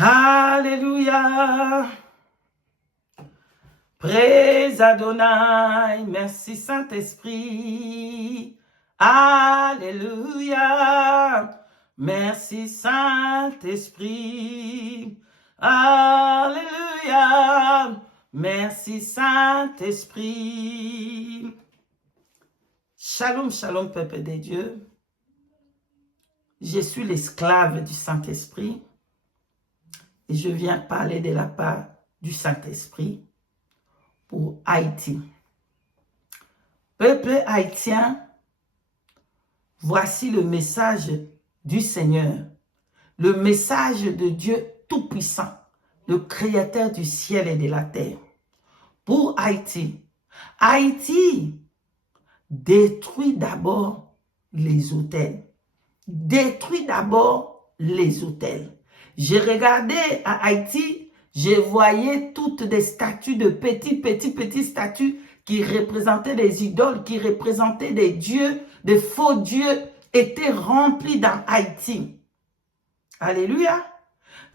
Alléluia. Praise Adonai. Merci Saint-Esprit. Alléluia. Merci Saint-Esprit. Alléluia. Merci Saint-Esprit. Shalom, shalom, peuple de Dieu. Je suis l'esclave du Saint-Esprit et je viens parler de la part du Saint-Esprit pour Haïti. Peuple haïtien, voici le message du Seigneur, le message de Dieu Tout-Puissant, le Créateur du ciel et de la terre. Pour Haïti, Haïti détruit d'abord les autels. Détruit d'abord les autels. J'ai regardé à Haïti, je voyais toutes des statues de petits statues qui représentaient des idoles, qui représentaient des dieux, des faux dieux, étaient remplis dans Haïti. Alléluia.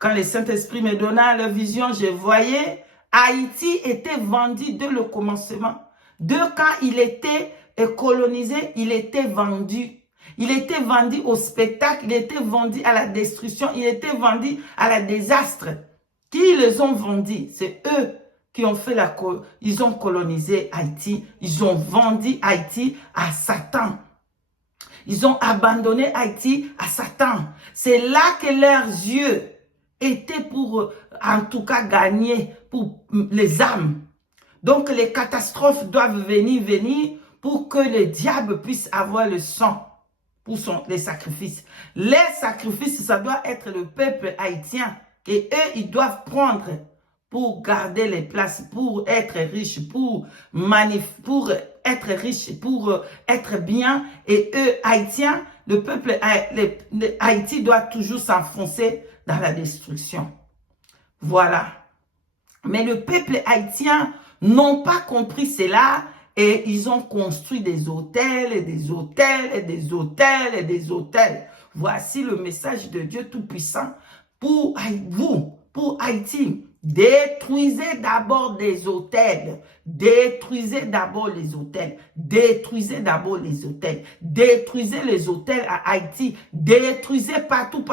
Quand le Saint-Esprit me donna la vision, je voyais Haïti était vendu dès le commencement. De quand il était colonisé, il était vendu. Il était vendu au spectacle, il était vendu à la destruction, il était vendu à la désastre. Qui les ont vendus? C'est eux qui ont fait ils ont colonisé Haïti, ils ont vendu Haïti à Satan. Ils ont abandonné Haïti à Satan. C'est là que leurs yeux étaient pour, en tout cas, gagner pour les âmes. Donc, les catastrophes doivent venir pour que le diable puisse avoir le sang pour les sacrifices. Les sacrifices, ça doit être le peuple haïtien et eux, ils doivent prendre pour garder les places, pour être riches, pour être riches, pour être bien. Et eux, haïtiens, le peuple Haïti doit toujours s'enfoncer dans la destruction. Voilà. Mais le peuple haïtien n'ont pas compris cela et ils ont construit des hôtels et des hôtels et des hôtels et des hôtels. Voici le message de Dieu Tout-Puissant pour vous, pour Haïti. Détruisez d'abord des hôtels. Détruisez d'abord les hôtels. Détruisez d'abord les hôtels. Détruisez les hôtels à Haïti. Détruisez partout.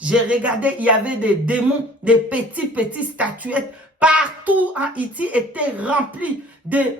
J'ai regardé, il y avait des démons, des petits statuettes. Partout en Haïti était rempli de...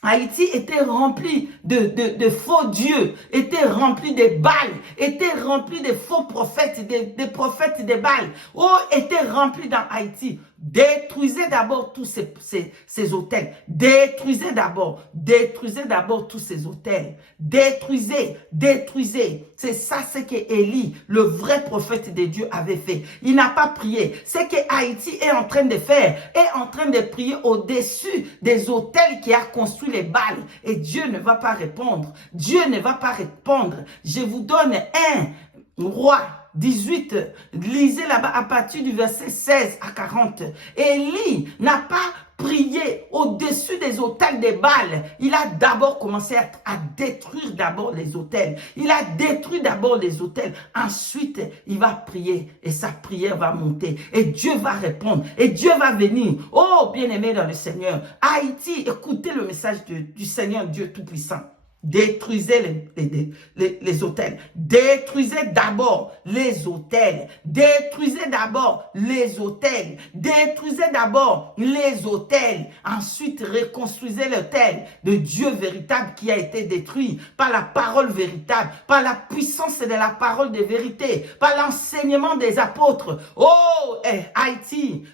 Haïti était rempli de faux dieux, était rempli de Baals, était rempli de faux prophètes, des prophètes de Baals. Oh, était rempli dans Haïti. Détruisez d'abord tous ces hôtels. Détruisez d'abord tous ces hôtels. Détruisez. C'est ça ce que Élie, le vrai prophète de Dieu, avait fait. Il n'a pas prié. Ce que Haïti est en train de faire, est en train de prier au-dessus des hôtels qui a construit les Baals. Et Dieu ne va pas répondre. Dieu ne va pas répondre. Je vous donne un roi 18, lisez là-bas à partir du verset 16 à 40. Élie n'a pas prié au-dessus des hôtels de Baal. Il a d'abord commencé à détruire d'abord les hôtels. Il a détruit d'abord les hôtels. Ensuite, il va prier et sa prière va monter. Et Dieu va répondre. Et Dieu va venir. Oh, bien-aimé dans le Seigneur. Haïti, écoutez le message du Seigneur Dieu Tout-Puissant. Détruisez les hôtels. Détruisez d'abord les hôtels. Détruisez d'abord les hôtels. Détruisez d'abord les hôtels. Ensuite, reconstruisez l'hôtel de Dieu véritable qui a été détruit par la parole véritable, par la puissance de la parole de vérité, par l'enseignement des apôtres. Oh, Haïti,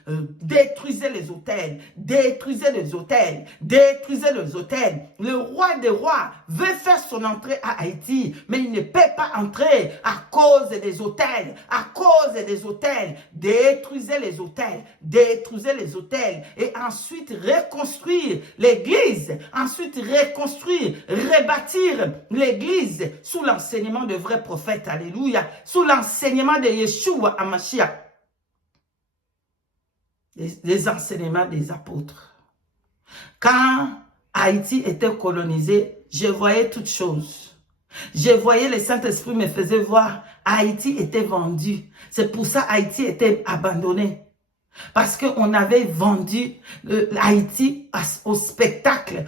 détruisez les hôtels. Détruisez les hôtels. Détruisez les hôtels. Le roi des rois veut faire son entrée à Haïti, mais il ne peut pas entrer à cause des hôtels, à cause des hôtels. Détruisez les hôtels, détruisez les hôtels et ensuite reconstruire l'église, ensuite reconstruire, rebâtir l'église sous l'enseignement de vrais prophètes, alléluia, sous l'enseignement de Yeshua Hamashiach, les enseignements des apôtres. Quand Haïti était colonisé, je voyais toutes choses. Je voyais le Saint-Esprit me faisait voir, Haïti était vendu. C'est pour ça Haïti était abandonné. Parce qu'on avait vendu Haïti au spectacle.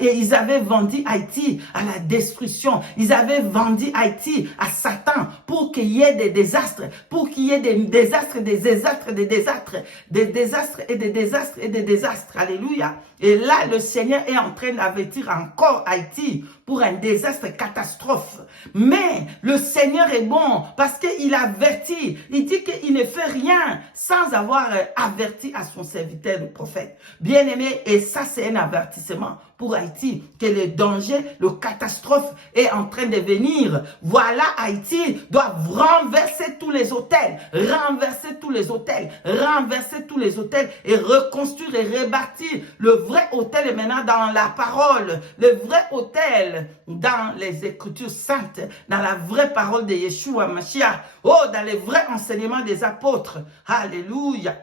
Et ils avaient vendu Haïti à la destruction. Ils avaient vendu Haïti à Satan pour qu'il y ait des désastres. Pour qu'il y ait des désastres, des désastres, des désastres. Des désastres et des désastres et des désastres. Alléluia. Et là, le Seigneur est en train d'avertir encore Haïti pour un désastre catastrophe. Mais le Seigneur est bon parce qu'il avertit. Il dit qu'il ne fait rien sans avoir averti à son serviteur, le prophète. Bien-aimé, et ça c'est un avertissement pour Haïti, que le danger, le catastrophe est en train de venir. Voilà, Haïti doit renverser tous les hôtels, renverser tous les hôtels, renverser tous les hôtels et reconstruire et rebâtir. Le vrai hôtel est maintenant dans la parole, le vrai hôtel dans les Écritures saintes, dans la vraie parole de Yeshua Mashiach, oh, dans les vrais enseignements des apôtres. Alléluia.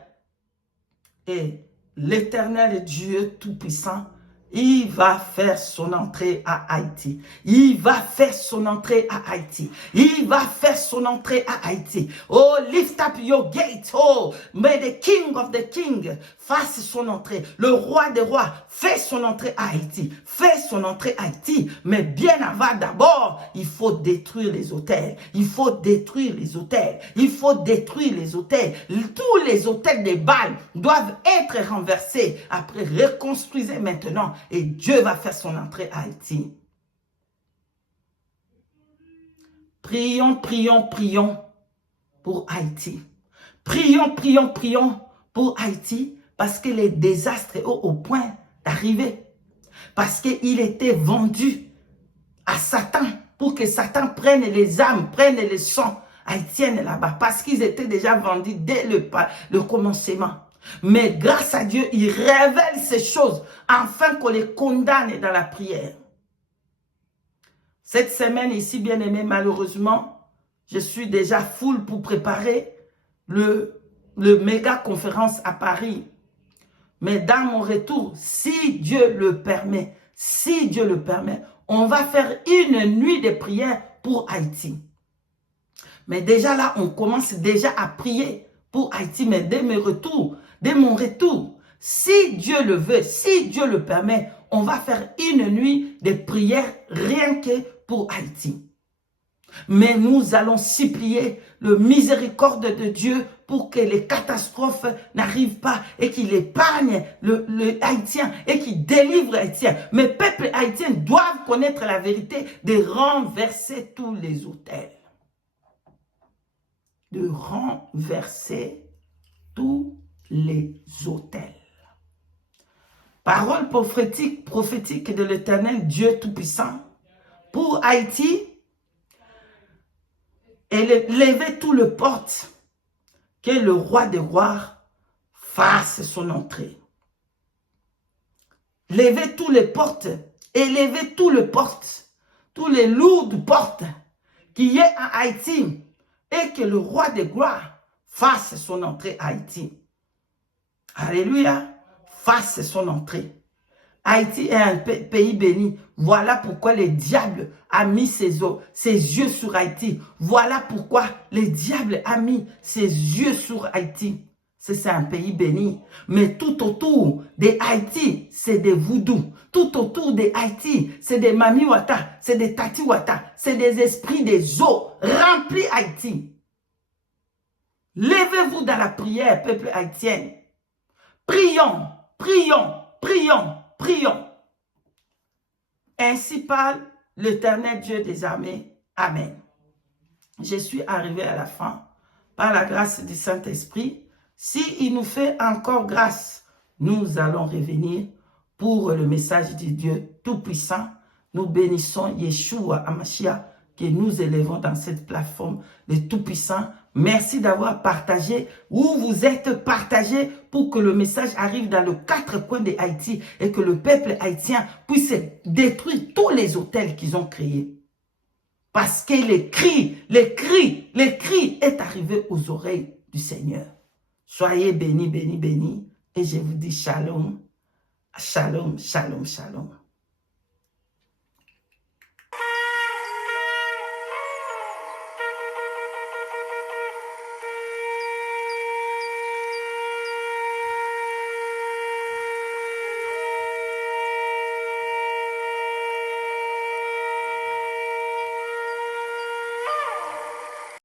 Et l'Éternel Dieu Tout-Puissant, il va faire son entrée à Haïti. Il va faire son entrée à Haïti. Il va faire son entrée à Haïti. Oh, lift up your gate. Oh, may the King of the King fasse son entrée. Le roi des rois fait son entrée à Haïti. Fait son entrée à Haïti. Mais bien avant, d'abord, il faut détruire les hôtels. Il faut détruire les hôtels. Il faut détruire les hôtels. Tous les hôtels des Baals doivent être renversés. Après, reconstruisez maintenant. Et Dieu va faire son entrée à Haïti. Prions, prions, prions pour Haïti. Prions, prions, prions pour Haïti parce que les désastres sont au point d'arriver. Parce qu'il était vendu à Satan pour que Satan prenne les âmes, prenne les sangs haïtiennes là-bas. Parce qu'ils étaient déjà vendus dès le commencement. Mais grâce à Dieu, il révèle ces choses afin qu'on les condamne dans la prière. Cette semaine ici, bien aimé, malheureusement, je suis déjà full pour préparer le méga conférence à Paris. Mais dans mon retour, si Dieu le permet, on va faire une nuit de prière pour Haïti. Mais déjà là, on commence déjà à prier pour Haïti. Mais dès mon retour, si Dieu le veut, si Dieu le permet, on va faire une nuit de prière rien que pour Haïti. Mais nous allons supplier le miséricorde de Dieu pour que les catastrophes n'arrivent pas et qu'il épargne le Haïtien et qu'il délivre l'Haïtien. Mais le peuple haïtien doit connaître la vérité de renverser tous les hôtels. De renverser tous les hôtels. Parole prophétique de l'Éternel Dieu Tout-Puissant pour Haïti. Et lever tout le porte, que le roi des rois fasse son entrée. Levez tous les portes, élevez tout le porte, tous les lourdes portes qui y est à Haïti, et que le roi des gloires fasse son entrée à Haïti. Alléluia, fasse son entrée. Haïti est un pays béni. Voilà pourquoi le diable a mis ses yeux sur Haïti. Voilà pourquoi le diable a mis ses yeux sur Haïti. C'est un pays béni. Mais tout autour de Haïti, c'est des voodoo. Tout autour de Haïti, c'est des mamiwata, c'est des tatiwata, c'est des esprits des eaux remplis Haïti. Levez-vous dans la prière, peuple haïtien. Prions, prions, prions. Prions. Ainsi parle l'Éternel Dieu des armées. Amen. Je suis arrivé à la fin par la grâce du Saint-Esprit. S'il nous fait encore grâce, nous allons revenir pour le message de Dieu Tout-Puissant. Nous bénissons Yeshua Hamashiach que nous élevons dans cette plateforme, le Tout-Puissant. Merci d'avoir partagé où vous êtes partagé pour que le message arrive dans les 4 coins de Haïti et que le peuple haïtien puisse détruire tous les hôtels qu'ils ont créés. Parce que les cris est arrivé aux oreilles du Seigneur. Soyez bénis, bénis, bénis. Et je vous dis shalom, shalom, shalom, shalom.